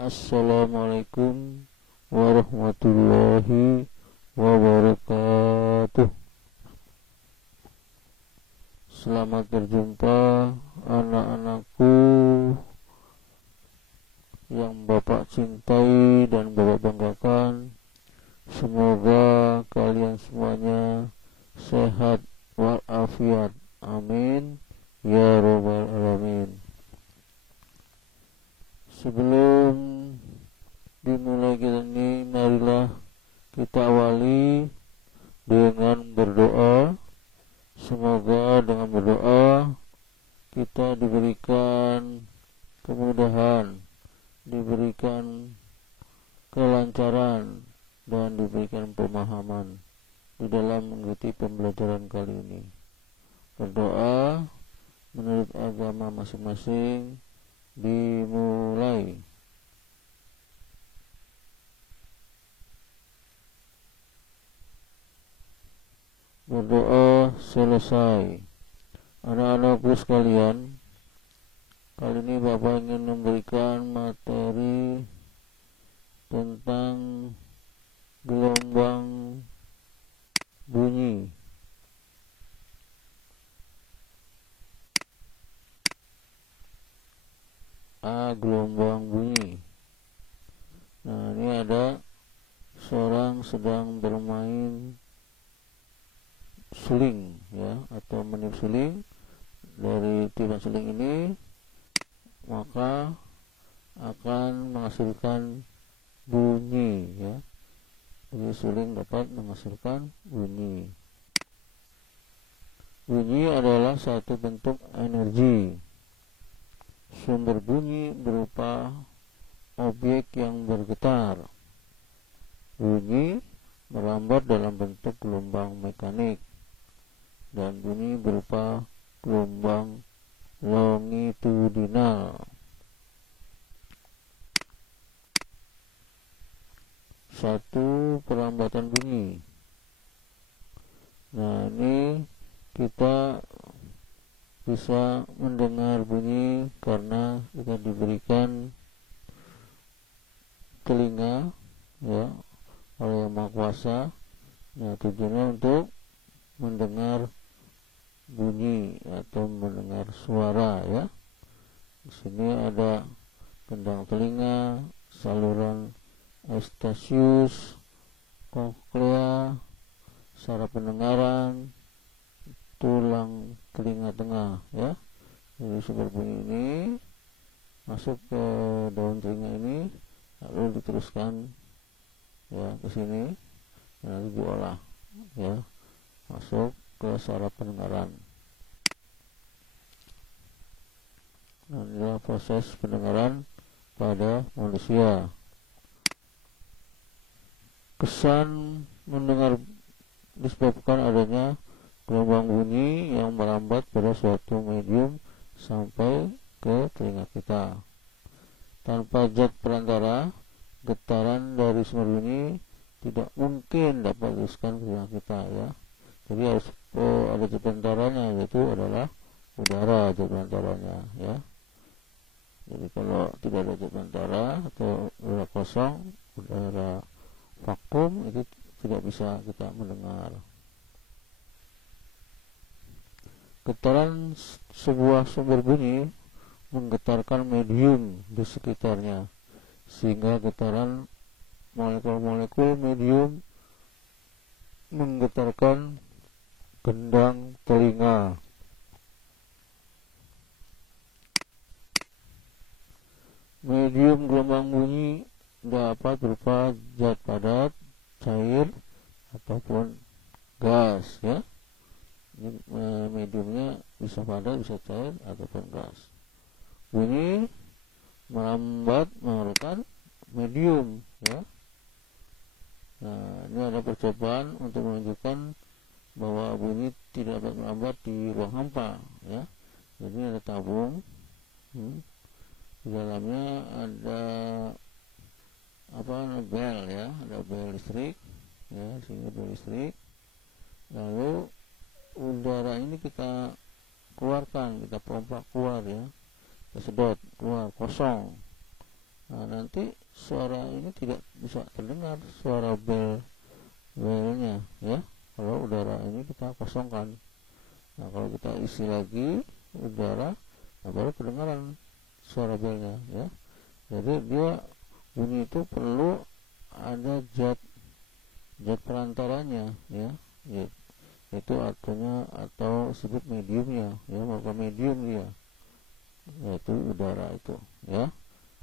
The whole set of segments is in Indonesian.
Assalamualaikum warahmatullahi wabarakatuh. Selamat berjumpa anak-anakku yang Bapak cintai dan Bapak banggakan. Semoga kalian semuanya sehat walafiat. Amin ya robbal alamin. Sebelum dimulai kita ini, marilah kita awali dengan berdoa. Semoga dengan berdoa kita diberikan kemudahan, diberikan kelancaran, dan diberikan pemahaman di dalam mengikuti pembelajaran kali ini. Berdoa menurut agama masing-masing dimulai. Berdoa selesai. Anak-anakku sekalian, kali ini Bapak ingin memberikan materi tentang gelombang bunyi. Gelombang bunyi. Nah, ini ada seorang sedang bermain suling, ya, atau meniup suling. Dari tiupan suling ini maka akan menghasilkan bunyi, ya. Jadi suling dapat menghasilkan bunyi. Bunyi adalah satu bentuk energi. Sumber bunyi berupa objek yang bergetar. Bunyi merambat dalam bentuk gelombang mekanik, dan bunyi berupa gelombang longitudinal. Satu perambatan bunyi. Nah, ini kita bisa mendengar bunyi karena kita diberikan telinga, ya, oleh Yang Maha Kuasa. Nah, tujuannya untuk mendengar bunyi atau mendengar suara, ya. Di sini ada gendang telinga, saluran eustachius, koklea, saraf pendengaran, tulang telinga tengah, ya. Jadi sumber bunyi ini masuk ke daun telinga ini, lalu diteruskan, ya, ke sini, dan nanti diolah, ya, masuk ke saraf pendengaran. Nah, inilah proses pendengaran pada manusia. Kesan mendengar disebabkan adanya gelombang bunyi yang merambat pada suatu medium sampai ke telinga kita. Tanpa zat perantara, getaran dari sumber bunyi tidak mungkin dapat diteruskan ke telinga kita, ya. Jadi harus ada zat perantaranya, yaitu adalah udara zat perantaranya, ya. Jadi kalau tidak ada zat perantara atau udara kosong, udara vakum, itu tidak bisa kita mendengar. Getaran sebuah sumber bunyi menggetarkan medium di sekitarnya, sehingga getaran molekul-molekul medium menggetarkan gendang telinga. Medium gelombang bunyi dapat berupa zat padat, cair, ataupun gas, ya. Ini mediumnya bisa padat, bisa cair, ataupun gas. Bunyi merambat memerlukan medium, ya. Nah, ini ada percobaan untuk menunjukkan bahwa bunyi tidak dapat merambat di ruang hampa, ya. Jadi ada tabung, di dalamnya ada bel, ya, ada bel listrik, ya, sini bel listrik. Lalu udara ini kita keluarkan, kita pompa keluar, ya, kita sedot keluar kosong. Nah, nanti suara ini tidak bisa terdengar, suara belnya ya, kalau udara ini kita kosongkan. Nah, kalau kita isi lagi udara, nah baru kedengaran suara belnya ya. Jadi dia bunyi itu perlu ada zat perantaranya ya, yaitu artinya atau sebut mediumnya ya, maka medium dia yaitu udara itu ya.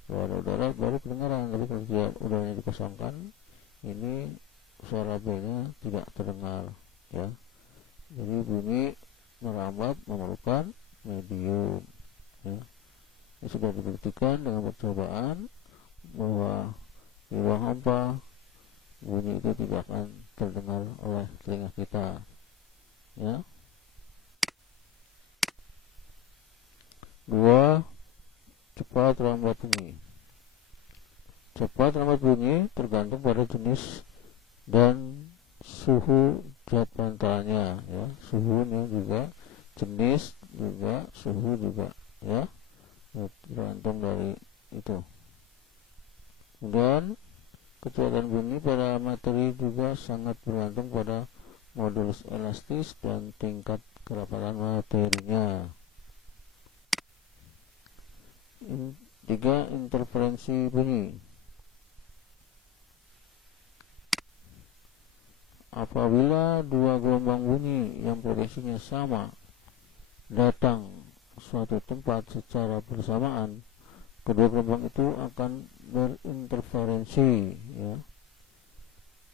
Kalau ada udara baru kedengaran, tapi kalau dia udaranya dikosongkan, ini suara belnya tidak terdengar ya. Jadi bunyi merambat memerlukan medium ya. Ini sudah dibuktikan dengan percobaan bahwa di ruang hampa bunyi itu tidak akan terdengar oleh telinga kita ya. 2. Cepat lambat bunyi. Cepat lambat bunyi tergantung pada jenis dan suhu zat perantaranya ya. Suhunya juga, jenis juga, suhu juga ya, tergantung dari itu. Dan kecepatan bunyi pada materi juga sangat bergantung pada modulus elastis dan tingkat kerapatan materinya. 3. Interferensi bunyi. Apabila dua gelombang bunyi yang frekuensinya sama datang suatu tempat secara bersamaan, kedua gelombang itu akan berinterferensi ya.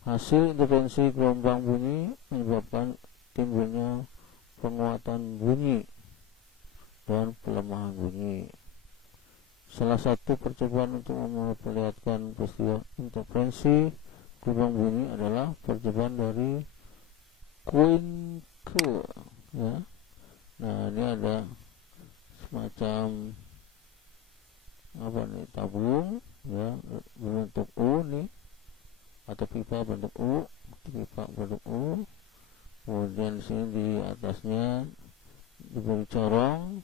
Hasil interferensi gelombang bunyi menyebabkan timbulnya penguatan bunyi dan pelemahan bunyi. Salah satu percobaan untuk memperlihatkan peristiwa interferensi gelombang bunyi adalah percobaan dari Quincke ya. Nah, ini ada semacam apa nih, tabung ya berbentuk U nih, atau pipa bentuk U, kemudian di sini di atasnya diberi corong,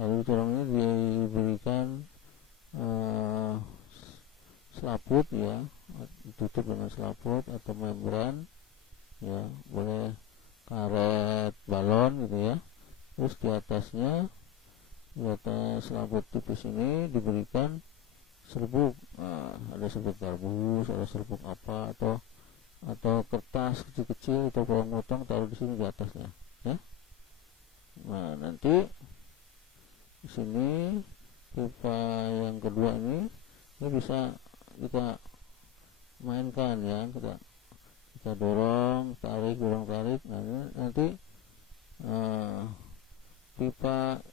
lalu corongnya diberikan selaput ya, ditutup dengan selaput atau membran ya, boleh karet balon gitu ya. Terus di atasnya, di atas selaput tipis ini diberikan serbuk. Nah, ada serbuk garbus, ada serbuk apa, atau kertas kecil-kecil atau potong-potong, taruh di sini di atasnya ya. Nah, nanti di sini pipa yang kedua ini bisa kita mainkan ya, kita dorong tarik. Nah, nanti pipa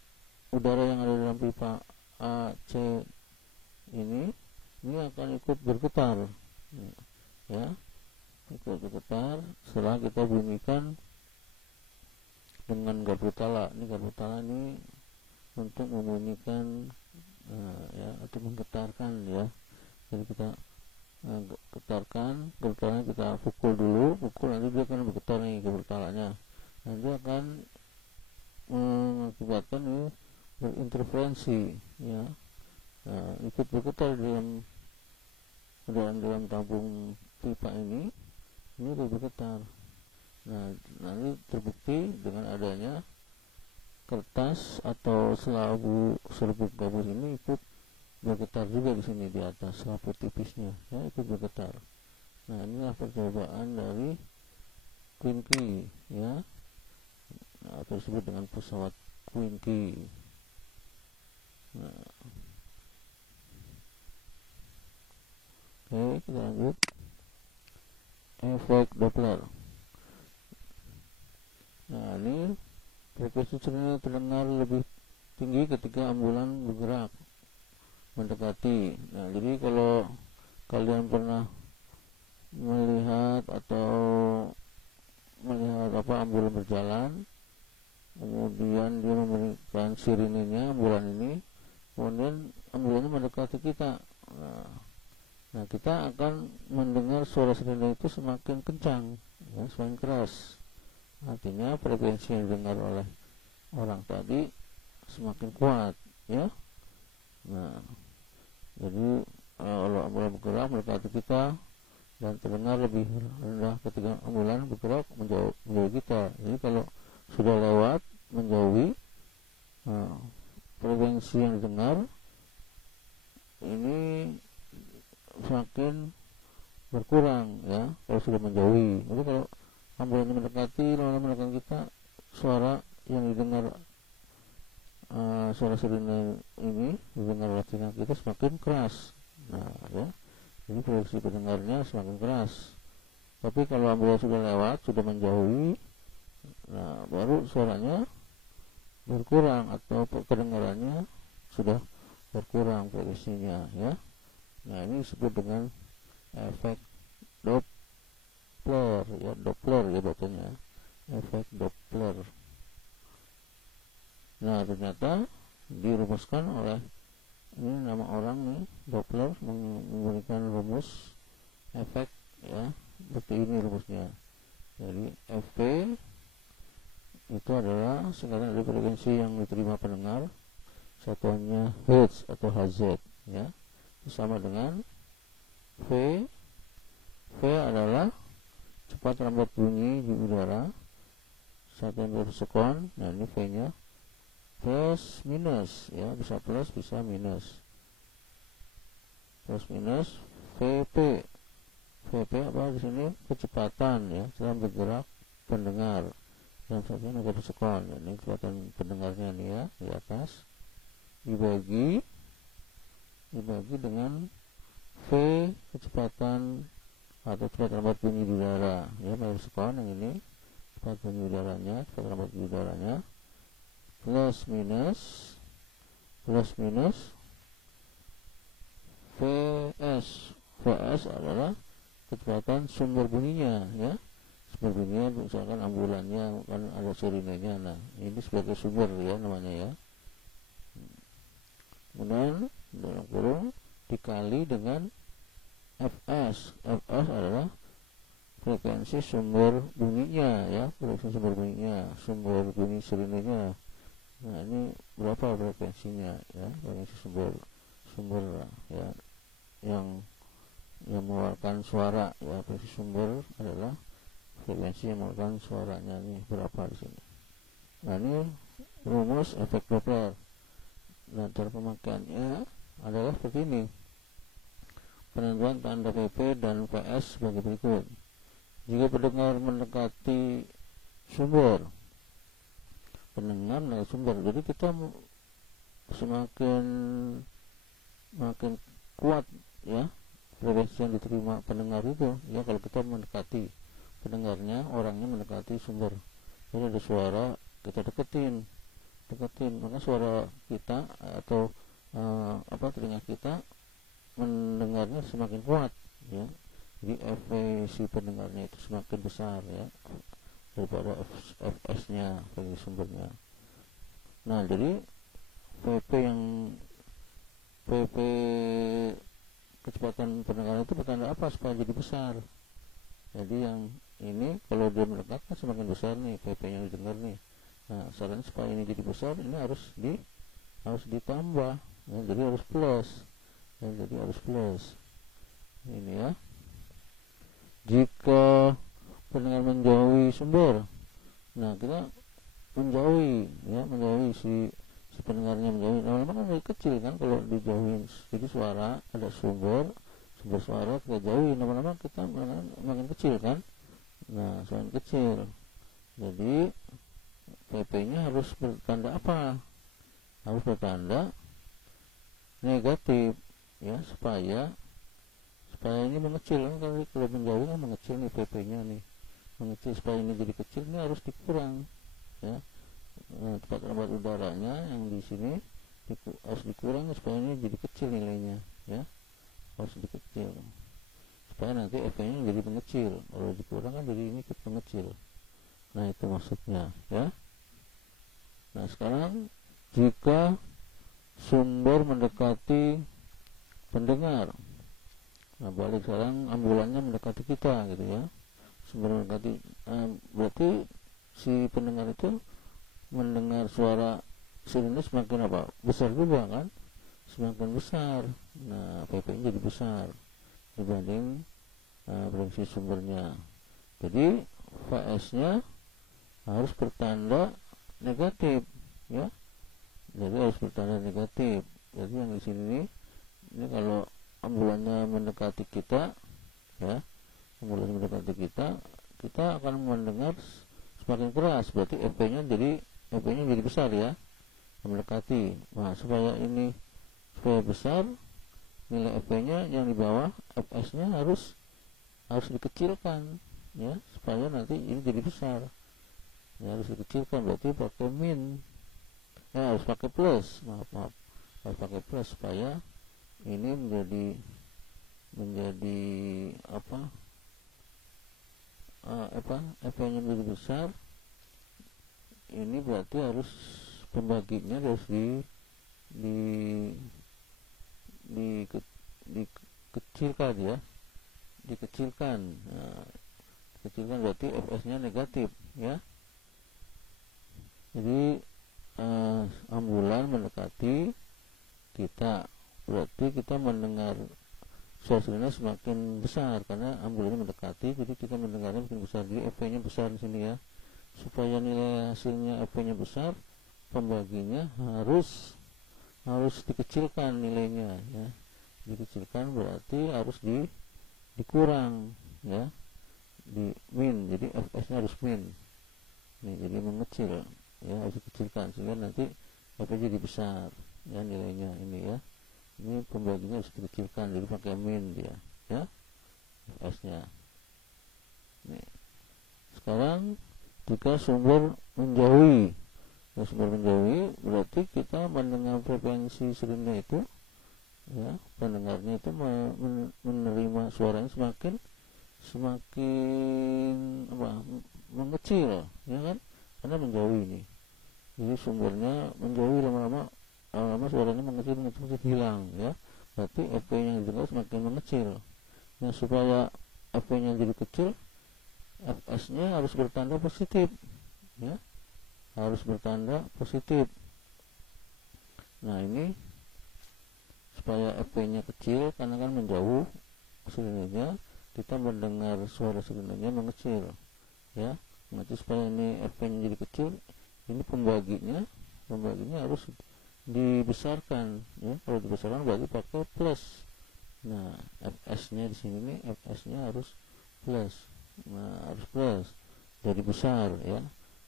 udara yang ada dalam pipa A, C ini akan ikut bergetar ya, ikut bergetar setelah kita bunyikan dengan garpu tala. Ini garpu tala ini untuk membunyikan ya, atau menggetarkan ya. Jadi kita getarkan, getarnya kita pukul dulu, nanti dia akan bergetar nih garpu talanya. Nanti akan mengakibatkan ini berinterferensi ya. Nah, ikut bergetar dalam tabung pipa ini bergetar. Nah, nanti terbukti dengan adanya kertas atau serbuk gabus ini ikut bergetar juga di sini di atas selaput tipisnya ya, ikut bergetar. Nah, inilah percobaan dari Quincke ya, nah, tersebut dengan pesawat Quincke. Nah, oke, kita lanjut. Efek Doppler. Nah, ini frekuensi telinga terdengar lebih tinggi ketika ambulan bergerak mendekati. Nah, jadi kalau kalian pernah melihat ambulan berjalan, kemudian dia memberikan sirinenya ambulan ini, kemudian ambulannya mendekati kita. Nah, kita akan mendengar suara sirine itu semakin kencang ya, semakin keras. Artinya frekuensi yang didengar oleh orang tadi semakin kuat ya. Nah, Jadi kalau ambulan bergerak mendekati kita dan terdengar lebih rendah ketika ambulan bergerak menjauhi kita. Jadi kalau sudah lewat menjauhi, frekuensi yang didengar ini semakin berkurang ya kalau sudah menjauhi. Jadi kalau ambulan mendekati lalu mendekati kita, suara yang didengar suara sirine ini didengar oleh telinga kita semakin keras. Nah ya, jadi frekuensi pendengarnya semakin keras. Tapi kalau ambulan sudah lewat, sudah menjauhi, nah baru suaranya berkurang atau kedengarannya sudah berkurang frekuensinya ya. Nah ini disebut dengan efek Doppler ya, Doppler ya bacanya, efek Doppler. Nah ternyata dirumuskan oleh ini nama orang nih, Doppler memberikan rumus efek ya, seperti ini rumusnya. Jadi Fp itu adalah singkatan dari frekuensi yang diterima pendengar, satuannya Hz atau Hz ya, sama dengan V. V adalah cepat lambat bunyi di udara satuan per sekon. Nah ini V nya plus minus ya, bisa plus bisa minus, plus minus Vp. Vp apa di sini? Kecepatan ya dalam bergerak pendengar dalam satuan meter per sekon. Ini kecepatan pendengarnya nih ya di atas, dibagi dengan V kecepatan atau kecepatan lambat bunyi di udara ya, meter per sekon. Yang ini kecepatan bunyi udaranya, kecepatan lambat bunyi udaranya, plus minus Vs adalah kecepatan sumber bunyinya ya, sumber bunyinya misalkan ambulannya kan ada sirinenya. Nah ini sebagai sumber ya namanya ya. Kemudian dalam kurung dikali dengan Fs. Fs adalah frekuensi sumber bunyinya ya, frekuensi sumber bunyinya, sumber bunyi sirinenya. Nah ini berapa frekuensinya ya, frekuensi sumber ya yang mengeluarkan suara ya, frekuensi sumber adalah frekuensi yang mengeluarkan suaranya nih berapa di sini. Nah ini rumus efek Doppler. Nah cara pemakaiannya adalah seperti ini. Penentuan tanda Pp dan Ps sebagai berikut. Jika pendengar mendekati sumber, jadi kita semakin kuat ya frekuensi yang diterima pendengar itu ya, kalau kita mendekati pendengarnya, orangnya mendekati sumber. Jadi ada suara kita deketin, maka suara kita atau telinga kita mendengarnya semakin kuat ya. Jadi frekuensi pendengarnya itu semakin besar ya daripada Fs nya frekuensi sumbernya. Nah jadi Pp kecepatan pendengaran itu bertanda apa supaya jadi besar. Jadi yang ini kalau dia mendekat kan semakin besar nih Pp yang didengar nih. Nah saran supaya ini jadi besar, ini harus ditambah ya, jadi harus plus ya, jadi harus plus ini ya. Jika pendengar menjauhi sumber, nah kita menjauhi si pendengarnya menjauhi. Lama-lama kan lebih kecil kan kalau dijauhin. Jadi suara ada sumber suara kita jauhi, lama-lama kita makin kecil kan. Nah semakin kecil, jadi PP nya harus bertanda apa? Harus bertanda negatif ya, supaya ini mengecil kan. Kalau menjauh kan mengecil nih PP nya nih, mengecil. Supaya ini jadi kecil, ini harus dikurang ya. Tempat lambat udaranya yang di sini harus dikurang supaya ini jadi kecil nilainya ya, harus dikecil supaya nanti efeknya jadi mengecil. Kalau dikurang kan jadi ini ikut mengecil. Nah itu maksudnya ya. Nah sekarang jika sumber mendekati pendengar, nah balik sekarang ambulannya mendekati kita gitu ya, sumber mendekati, berarti si pendengar itu mendengar suara sirine semakin besar juga kan, semakin besar. Nah, PP-nya jadi besar dibanding frekuensi sumbernya. Jadi Vs-nya harus bertanda negatif, ya. Jadi harus bertanda negatif. Jadi yang di sini ini kalau ambulannya mendekati kita, ya, ambulannya mendekati kita akan mendengar semakin keras. Berarti EP-nya jadi besar, ya, mendekati. Nah, supaya besar, nilai EP-nya yang di bawah, Fs-nya harus dikecilkan, ya, supaya nanti ini jadi besar. Ya, harus dikecilkan, berarti pakai min. Ya, harus pakai plus. Maaf. Harus pakai plus supaya ini menjadi EP-nya menjadi besar. Ini berarti harus pembaginya harus dikecilkan, ya, dikecilkan. Nah, dikecilkan berarti Fs-nya negatif, ya. Jadi ambulan mendekati kita, berarti kita mendengar suaranya semakin besar karena ambulannya mendekati, jadi kita mendengarnya makin besar. Jadi EP-nya besar di sini, ya. Supaya nilai hasilnya EP-nya besar, pembaginya harus dikecilkan nilainya, ya. Dikecilkan berarti harus dikurang, ya, di min. Jadi Fs-nya harus min. Nih, jadi mengecil, ya, harus dikecilkan sehingga nanti EP jadi besar, ya, nilainya ini, ya. Ini pembaginya harus dikecilkan, jadi pakai min dia, ya, Fs-nya. Nih. Sekarang jika sumber menjauhi, berarti kita mendengar frekuensi sirine itu, ya, pendengarnya itu menerima suaranya semakin mengecil, ya kan, karena menjauhi ini. Jadi sumbernya menjauhi, lama-lama suaranya mengecil hilang, ya. Berarti EP yang didengar semakin mengecil. Nah, supaya EP-nya jadi kecil, Fs-nya harus bertanda positif, ya, harus bertanda positif. Nah, ini supaya EP-nya kecil karena kan menjauh sirinenya, kita mendengar suara sirinenya mengecil, ya. Nanti supaya ini EP-nya jadi kecil, ini pembaginya harus dibesarkan, ya. Kalau dibesarkan berarti pakai plus. Nah, Fs-nya di sini nih, Fs-nya harus plus. Nah, harus plus, jadi besar, ya.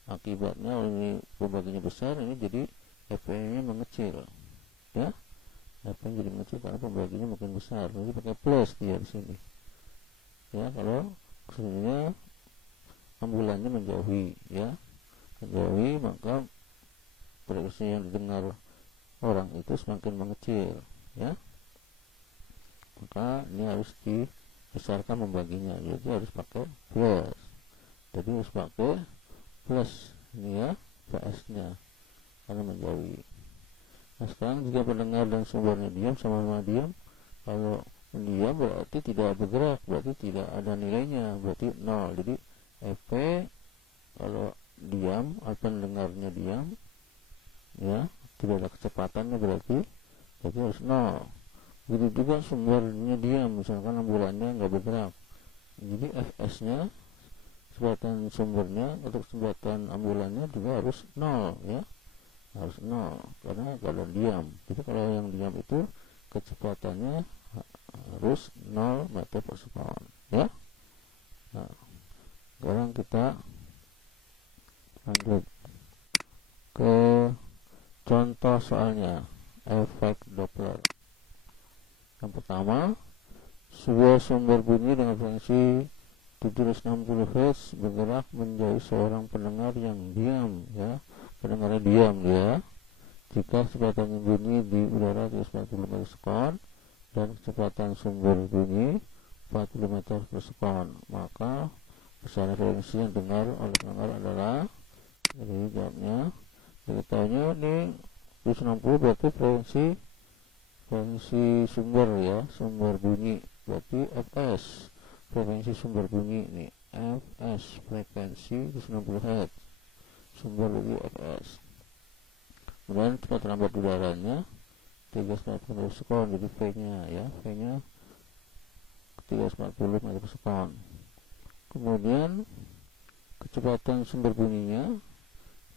Akibatnya ini pembaginya besar, ini jadi EP-nya mengecil, ya. EP-nya jadi mengecil karena pembaginya makin besar, jadi pakai plus dia di sini, ya. Kalau kesininya ambulannya menjauhi, ya, menjauhi, maka frekuensi yang didengar orang itu semakin mengecil, ya. Maka ini harus dibesarkan pembaginya, jadi harus pakai plus. Jadi harus pakai plus ini, ya, Vs-nya karena menjauhi. Nah, sekarang jika pendengar dan sumbernya diam, sama-sama diam. Kalau diam berarti tidak bergerak, berarti tidak ada nilainya, berarti 0. Jadi EP kalau diam, pendengarnya diam, ya, tidak ada kecepatannya, berarti harus 0. Begitu juga sumbernya diam, misalkan ambulannya nggak bergerak, jadi Fs-nya, kecepatan sumbernya atau kecepatan ambulannya juga harus 0, ya, harus 0 karena keadaan diam. Jadi kalau yang diam itu kecepatannya harus 0 meter per sekon, ya. Nah, sekarang kita lanjut ke contoh soalnya, efek Doppler. Yang pertama, sebuah sumber bunyi dengan frekuensi 760 Hz bergerak menjauhi seorang pendengar yang diam, ya. Pendengarnya diam, ya. Jika kecepatan bunyi di udara 140 meter per sekon dan kecepatan sumber bunyi 40 meter per sekon, maka besaran frekuensi yang dengar oleh pendengar adalah, jadi jawabnya diketahuinya ini 760 berarti frekuensi sumber, ya, sumber bunyi, berarti Fs, frekuensi sumber bunyi ini, Fs frekuensi 760 Hz, sumber bunyi Fs. Kemudian cepat lambat udaranya 340 sekon, jadi V nya ya, V nya 340 meter per sekon. Kemudian kecepatan sumber bunyinya,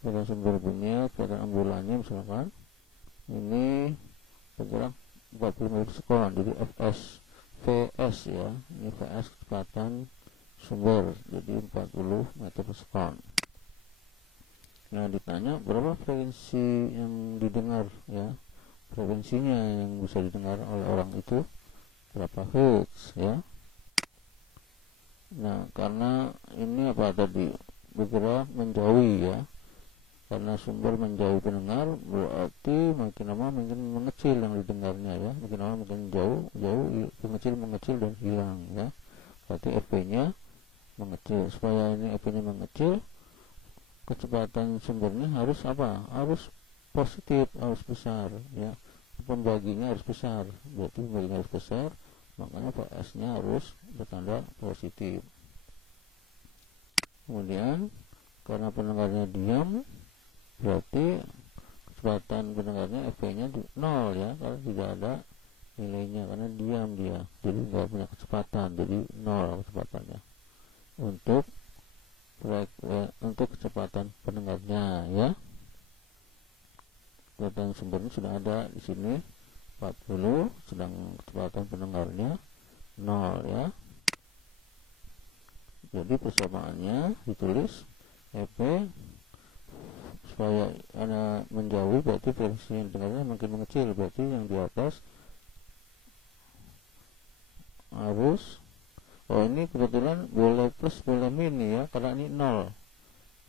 kecepatan ambulannya misalkan ini bergerak 40 meter per sekon, jadi VS ya, ini VS kecepatan sumber, jadi 40 meter per sekon. Nah, ditanya berapa frekuensi yang didengar ya, frekuensinya yang bisa didengar oleh orang itu berapa hertz ya. Nah, karena ini apa tadi bergerak menjauhi ya, karena sumber menjauhi pendengar, berarti makin lama makin mengecil yang didengarnya ya, makin lama makin jauh, mengecil dan hilang ya. Berarti FP nya mengecil. Supaya ini FP nya mengecil, kecepatan sumbernya harus apa? Harus positif, harus besar ya, pembaginya harus besar, berarti pembaginya harus besar, makanya PS nya harus bertanda positif. Kemudian karena pendengarnya diam, berarti kecepatan pendengarnya FP nya 0 ya, karena tidak ada nilainya, karena diam dia, jadi nggak punya kecepatan, jadi 0 kecepatannya untuk kecepatan pendengarnya ya. Kecepatan sumbernya sudah ada di sini 40, sedang kecepatan pendengarnya 0 ya. Jadi persamaannya ditulis FP, supaya ada menjauhi berarti frekuensi yang dengarnya makin mengecil, berarti yang di atas harus, ini kebetulan boleh plus boleh min ya, karena ini 0,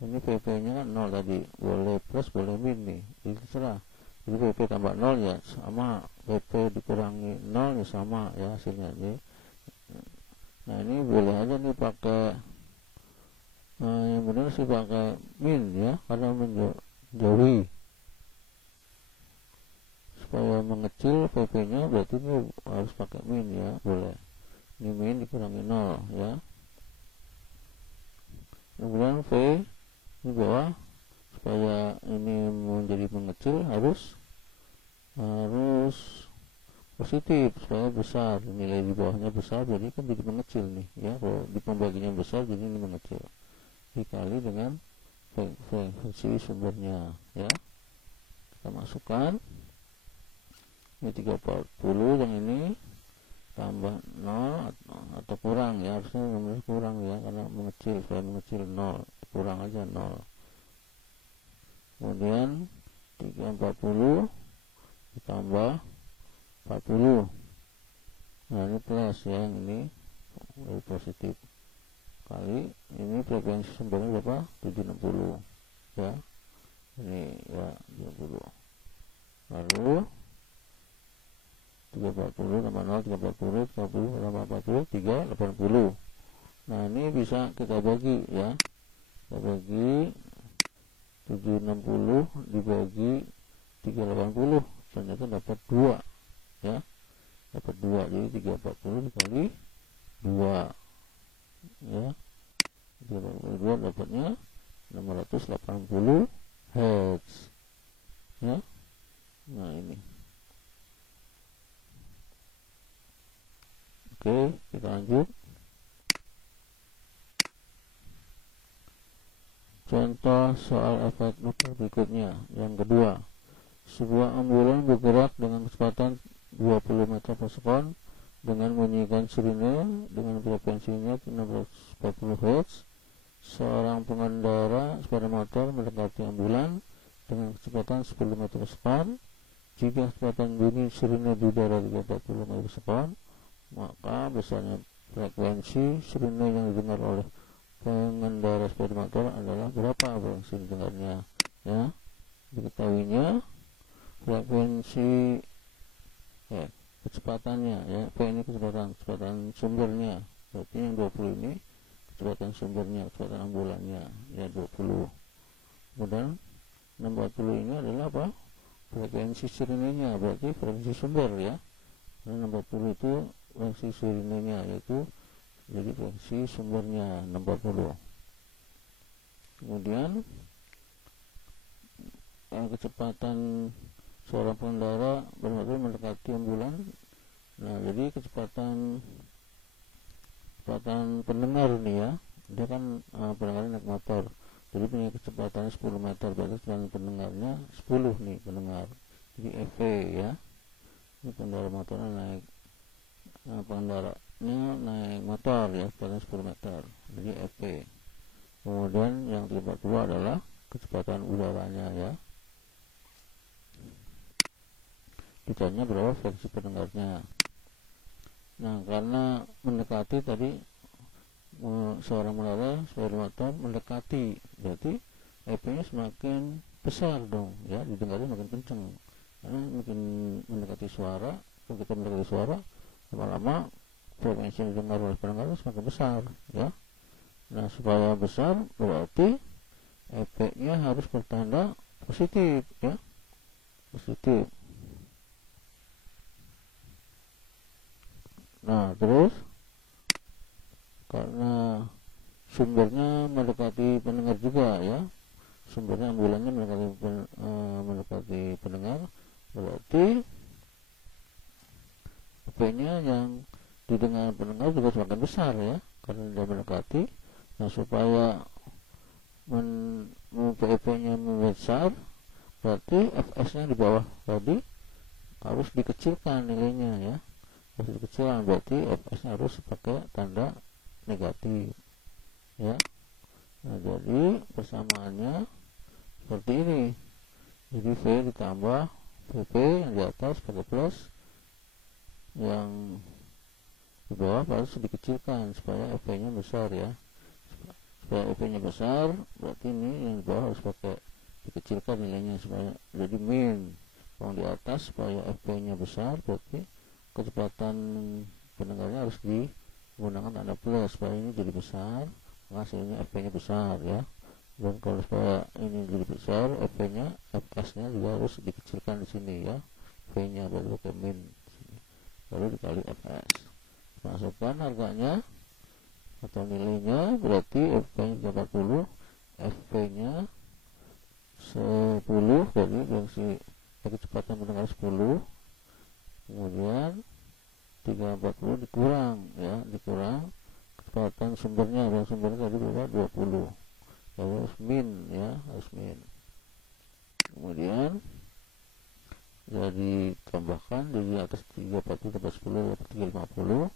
ini PP nya kan 0 tadi, boleh plus boleh min nih, jadi terserah. Jadi PP tambah 0 ya sama, PP dikurangi 0 ya sama ya hasilnya ini. Nah, ini boleh aja nih pakai yang benar sih pakai min ya, karena menjauhi. Supaya mengecil PP nya berarti ini harus pakai min ya, boleh. Ini min dikurangi 0 ya. Kemudian V di bawah, supaya ini menjadi mengecil harus positif, supaya besar, nilai di bawahnya besar, jadi kan jadi mengecil nih ya. Kalau di pembaginya besar, jadi ini mengecil, dikali dengan frekuensi sumbernya ya. Kita masukkan ini 340, yang ini tambah 0 atau kurang ya, harusnya nomornya kurang ya, karena mengecil, supaya mengecil 0, kurang aja 0. Kemudian 340 ditambah 40, nah ini plus ya, yang ini dari positif, kali ini frekuensi sumbernya berapa? 760 ya, ini ya 70, lalu 340 tambah 0, 340, 30 tambah 40, 380. Nah, ini bisa kita bagi ya, kita bagi 760 dibagi 380, ternyata dapat 2 ya, dapat 2, jadi 340 dikali 2 ya, 382 dapatnya 680 Hz ya. Nah, ini oke, kita lanjut. Contoh soal efek Doppler berikutnya. Yang kedua, sebuah ambulan bergerak dengan kecepatan 20 meter per sekon dengan membunyikan sirine dengan frekuensinya 640 Hz. Seorang pengendara sepeda motor mendekati ambulan dengan kecepatan 10 meter per sekon. Jika kecepatan bunyi sirine di udara 340 meter per sekon, maka besarnya frekuensi sirine yang didengar oleh pengendara sepeda motor adalah berapa frekuensi didengarnya ya. Diketahuinya frekuensi kecepatannya ya, P ini kecepatan sumbernya, berarti yang 20 ini kecepatan sumbernya, kecepatan ambulannya ya 20. Kemudian 60 ini adalah apa? Frekuensi sirinenya, berarti frekuensi sumber ya. Dan 60 itu frekuensi sirinenya, yaitu jadi frekuensi sumbernya 60. Kemudian kecepatan seorang pengendara bermotor mendekati ambulan. Nah, jadi kecepatan pendengar nih ya, dia kan pendengar naik motor, jadi punya kecepatan 10 meter, berarti kecepatan pendengarnya 10 nih pendengar, jadi EV ya. Ini pengendara motornya pengendaranya naik motor ya, kecepatan 10 meter, jadi EV. Kemudian yang 32 adalah kecepatan udaranya ya, ditanya berapa versi pendengarnya. Nah, karena mendekati tadi, seorang motor mendekati, berarti EP-nya semakin besar dong ya, didengarnya makin kenceng, karena makin mendekati suara. Kalau kita mendekati suara, lama-lama frekuensi yang didengar oleh pendengar semakin besar ya. Nah, supaya besar berarti EP-nya harus bertanda positif ya, positif. Nah, terus karena sumbernya mendekati pendengar juga ya, sumbernya ambulannya mendekati pendengar, berarti EP-nya yang didengar pendengar juga semakin besar ya, karena dia mendekati. Nah, supaya EP-nya membesar, berarti FS-nya di bawah tadi harus dikecilkan nilainya ya, harus dikecilkan, berarti FS-nya harus pakai tanda negatif ya. Nah, jadi persamaannya seperti ini, jadi V ditambah VP yang di atas pakai plus, yang di bawah harus dikecilkan supaya EP-nya besar ya. Supaya EP-nya besar, berarti ini yang di bawah harus pakai dikecilkan nilainya supaya jadi min. Kalau di atas supaya EP-nya besar, berarti kecepatan pendengarnya harus menggunakan tanda plus supaya ini jadi besar, hasilnya EP-nya besar ya. Dan kalau supaya ini jadi besar, EP-nya, FS-nya juga harus dikecilkan di sini ya, V-nya baru ke min, baru dikali FS. Masukkan harganya atau nilainya, berarti FP-nya 40, FP-nya 10, jadi versi kecepatan pendengar 10, kemudian 340 dikurang ya, dikurang kecepatan sumbernya, dan sumbernya tadi berapa? 20, harus min ya, harus min. Kemudian jadi tambahkan di atas 340 dapat 10 dapat 350,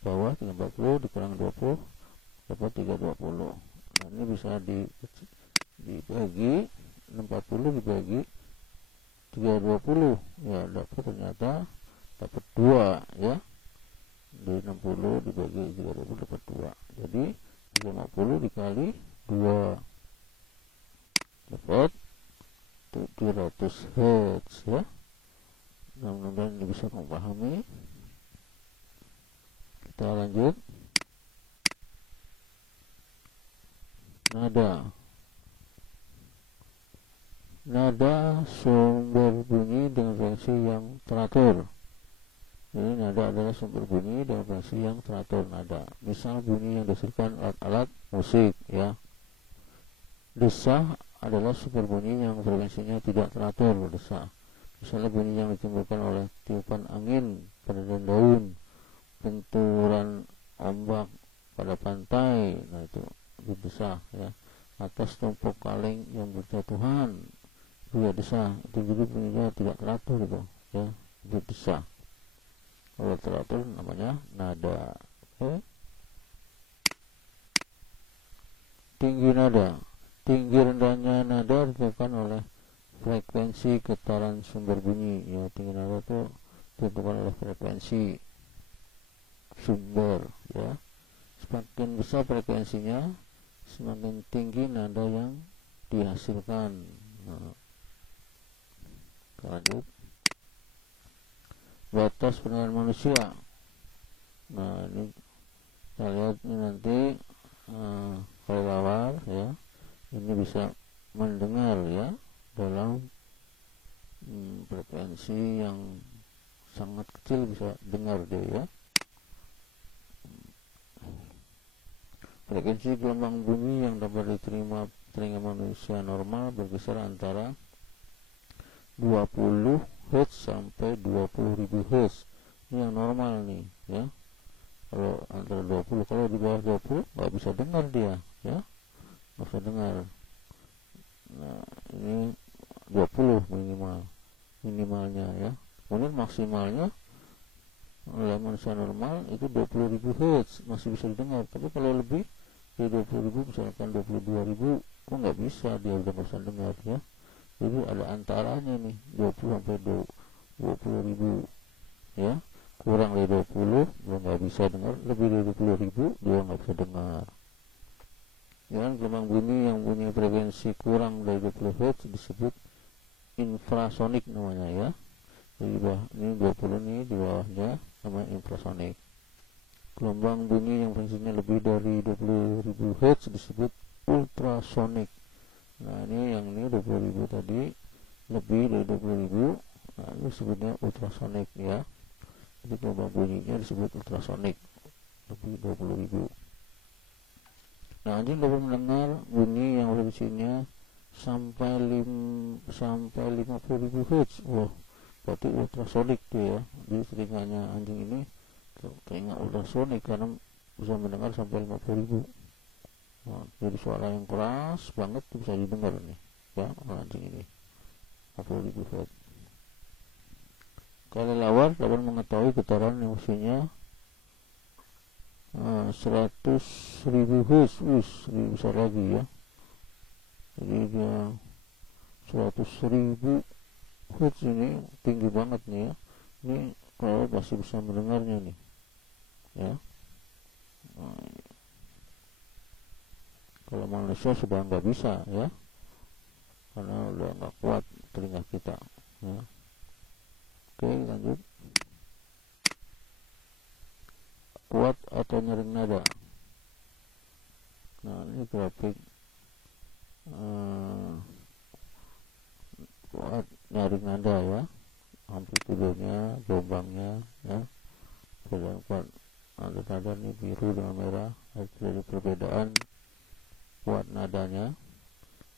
bawah 340 dikurang 20 dapat 320. Nah, ini bisa dibagi 60 dibagi 320 ya, dapat ternyata dapat 2 ya, di 60 dibagi 320 dapat 2, jadi 350 dikali 2 dapat 700 Hz ya. Nah, mudah-mudahan ini bisa memahami. Kita lanjut. Nada sumber bunyi dengan frekuensi yang teratur. Jadi nada adalah sumber bunyi dengan frekuensi yang teratur nada. Misal bunyi yang dihasilkan alat-alat musik ya. Desah adalah sumber bunyi yang frekuensinya tidak teratur, desah. Misalnya bunyi yang ditimbulkan oleh tiupan angin pada daun, benturan ombak pada pantai, nah itu desah ya. Atas tumpuk kaleng yang berjatuhan, itu ya desah. Itu jadi bunyinya tidak teratur itu ya, itu desah. Kalau teratur namanya nada. Oke. Tinggi nada. Tinggi rendahnya nada ditentukan oleh frekuensi getaran sumber bunyi ya. Tinggi nada itu ditentukan oleh frekuensi sumber ya. Semakin besar frekuensinya, semakin tinggi nada yang dihasilkan. Nah, lanjut. Batas pendengaran manusia. Nah, ini kita lihat ini nanti kelelawar ya, ini bisa mendengar ya dalam frekuensi yang sangat kecil, bisa dengar dia ya. Frekuensi gelombang bunyi yang dapat diterima telinga manusia normal berkisar antara 20 Hz sampai 20.000 Hz. Ini yang normal nih ya. Kalau antara 20, kalau di bawah 20 nggak bisa dengar dia ya, nggak bisa dengar. Nah ini 20 minimalnya ya. Kemudian maksimalnya oleh manusia normal itu 20.000 Hz masih bisa didengar. Tapi kalau lebih dari 20.000, misalkan 22.000, kok nggak bisa, dia udah nggak bisa dengar ya. Jadi ada antaranya nih, 20 sampai 20.000 ya. Kurang dari 20 dia nggak bisa dengar, lebih dari 20.000 dia nggak bisa dengar ya. Gelombang bunyi yang punya frekuensi kurang dari 20 Hz disebut infrasonik namanya ya. Jadi ini 20 nih, di bawahnya namanya infrasonik. Gelombang bunyi yang frekuensinya lebih dari 20.000 Hz disebut ultrasonik. Nah ini yang ini 20.000 tadi, lebih dari 20.000, nah ini disebutnya ultrasonik ya. Jadi gelombang bunyinya disebut ultrasonik, lebih 20.000. Nah anjing dapat mendengar bunyi yang frekuensinya sampai 50.000 Hz. Wah, berarti ultrasonik tuh ya. Jadi telinganya anjing ini telinga ultrasonik karena bisa mendengar sampai 50.000. Nah, jadi suara yang keras banget tuh bisa didengar nih ya oleh anjing ini, 50.000 Hz. Kelelawar dapat mengetahui getaran yang usianya 100.000 Hz, lebih besar lagi ya. Jadi dia 100.000 Hz ini tinggi banget nih ya. Ini kalau masih bisa mendengarnya nih ya. Nah, kalau manusia sudah nggak bisa ya, karena udah nggak kuat telinga kita ya. Oke, lanjut. Kuat atau nyaring nada. Nah ini grafik kuat nyaring nada ya, amplitudenya, gelombangnya ya. Perbedaan kuat ada nada nih biru dengan merah, dari perbedaan kuat nadanya.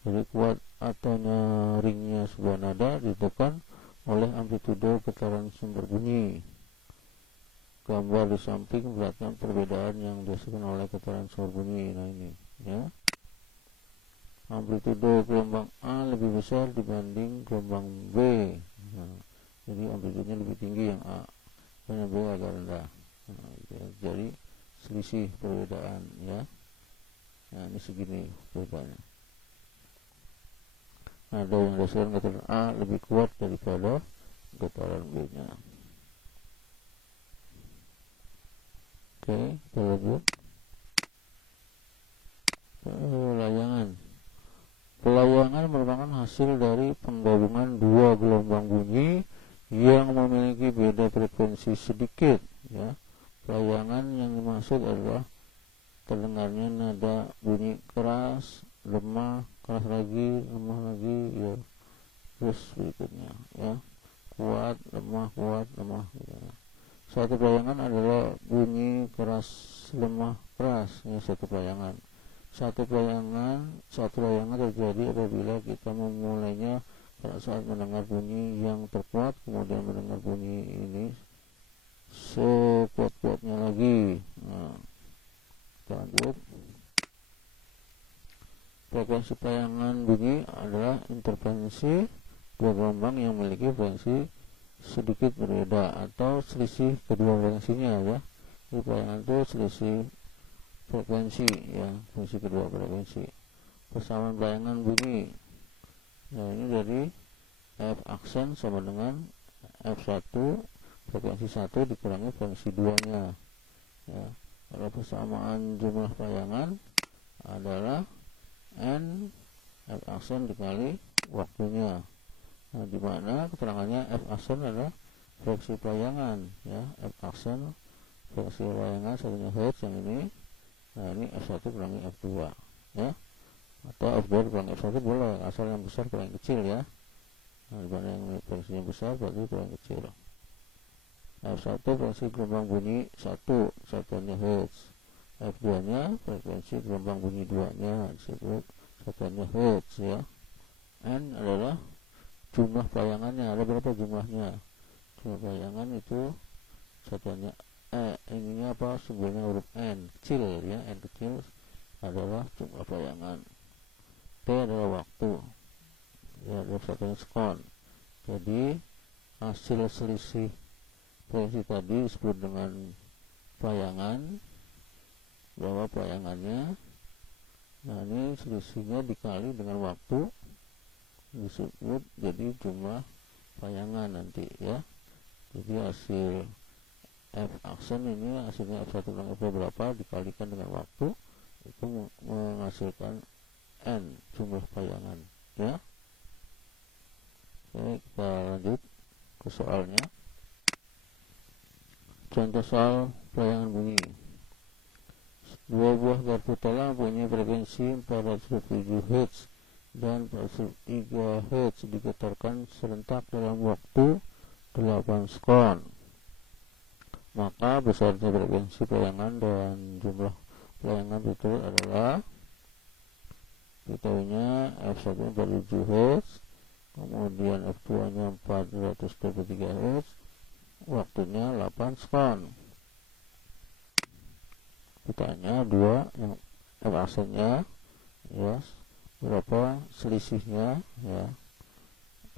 Jadi kuat atau nyaringnya sebuah nada ditentukan oleh amplitudo getaran sumber bunyi. Gambar di samping memperlihatkan perbedaan yang dihasilkan oleh getaran sumber bunyi. Nah ini ya, amplitudo gelombang A lebih besar dibanding gelombang B. Nah, jadi amplitudonya lebih tinggi yang A, dan yang B agak rendah. Nah, ya, jadi selisih perbedaan ya. Nah ini segini perbedaannya. Nada yang dihasilkan getaran A lebih kuat daripada getaran B nya. Oke, kita lanjut. Pelayangan merupakan hasil dari penggabungan dua gelombang bunyi yang memiliki beda frekuensi sedikit ya. Pelayangan yang dimaksud adalah terdengarnya nada bunyi keras, lemah, keras lagi, lemah lagi ya. Terus berikutnya ya, kuat, lemah, ya. Satu pelayangan adalah bunyi keras, lemah, keras ya, satu pelayangan. Satu layangan terjadi apabila kita memulainya pada saat mendengar bunyi yang terkuat, kemudian mendengar bunyi ini sekuat-kuatnya lagi. Nah, kita lanjut. Frekuensi pelayangan bunyi adalah interferensi dua gelombang yang memiliki frekuensi sedikit berbeda atau selisih kedua frekuensinya ya. Jadi pelayangan itu selisih frekuensi ya, frekuensi kedua frekuensi. Persamaan pelayangan bunyi. Nah ini dari F aksen sama dengan F1 frekuensi 1 dikurangi frekuensi 2 nya ya. Kalau persamaan jumlah pelayangan adalah N F aksen dikali waktunya. Nah dimana keterangannya F aksen adalah frekuensi pelayangan ya. F aksen frekuensi pelayangan satunya Hz yang ini. Nah ini F1 kurangi F2 ya, atau F2 kurangi F1 boleh, asal yang besar kurangi kecil ya. Nah dimana yang frekuensinya besar berarti kurangi kecil. F1 frekuensi gelombang bunyi 1 satuannya Hz, F2 nya frekuensi gelombang bunyi 2 nya disebut satuannya Hz ya. N adalah jumlah bayangannya. Ada berapa jumlahnya? Jumlah bayangan itu satuannya ininya apa, simbolnya huruf N kecil ya, N kecil adalah jumlah bayangan. T adalah waktu ya, ada satunya sekon. Jadi hasil selisih frekuensi tadi disebut dengan bayangan, bahwa bayangannya, nah ini selisihnya dikali dengan waktu disebut jadi jumlah bayangan nanti ya. Jadi hasil F aksen ini hasilnya F1 dengan F2 berapa dikalikan dengan waktu itu menghasilkan N jumlah bayangan ya. Oke, kita lanjut ke soalnya. Contoh soal bayangan bunyi. Dua buah garpu tela punya frekuensi 407 Hz dan 403 Hz digetarkan serentak dalam waktu 8 sekon. Maka besarnya frekuensi bayangan dan jumlah bayangan itu adalah, kita punya F1 47 Hz, kemudian F2 nya 423 Hz, waktunya 8 sekon. Ditanya dua yang F aksennya ya, berapa selisihnya ya,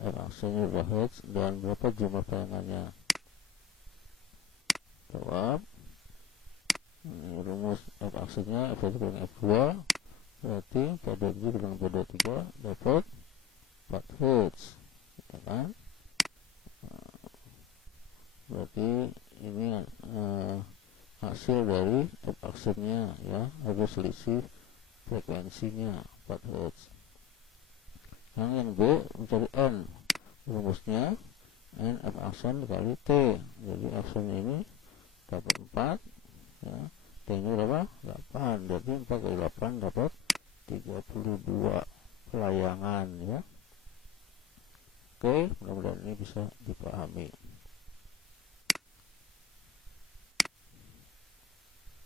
F aksennya berapa Hz dan berapa jumlah bayangannya. Jawab, ini rumus F aksennya F1 dengan F2 berarti 427 dengan 423 dapat 4 Hz ya kan. Berarti ini hasil dari F aksennya ya, ada selisih frekuensinya 4 Hz. Yang B mencari N, rumusnya N F aksen dikali T. Jadi aksennya ini dapat 4 ya, T nya berapa? 8, berarti 4 kali 8 dapat 32 layangan ya. Oke, mudah-mudahan ini bisa dipahami.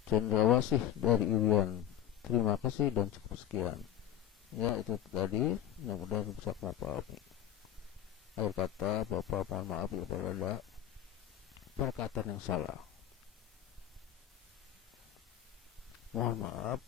Cendrawasih dari Irian. Terima kasih dan cukup sekian. Ya, itu tadi, mudah-mudahan bisa dipahami. Akhir kata, Bapak mohon maaf ya kalau ada perkataan yang salah. Mohon maaf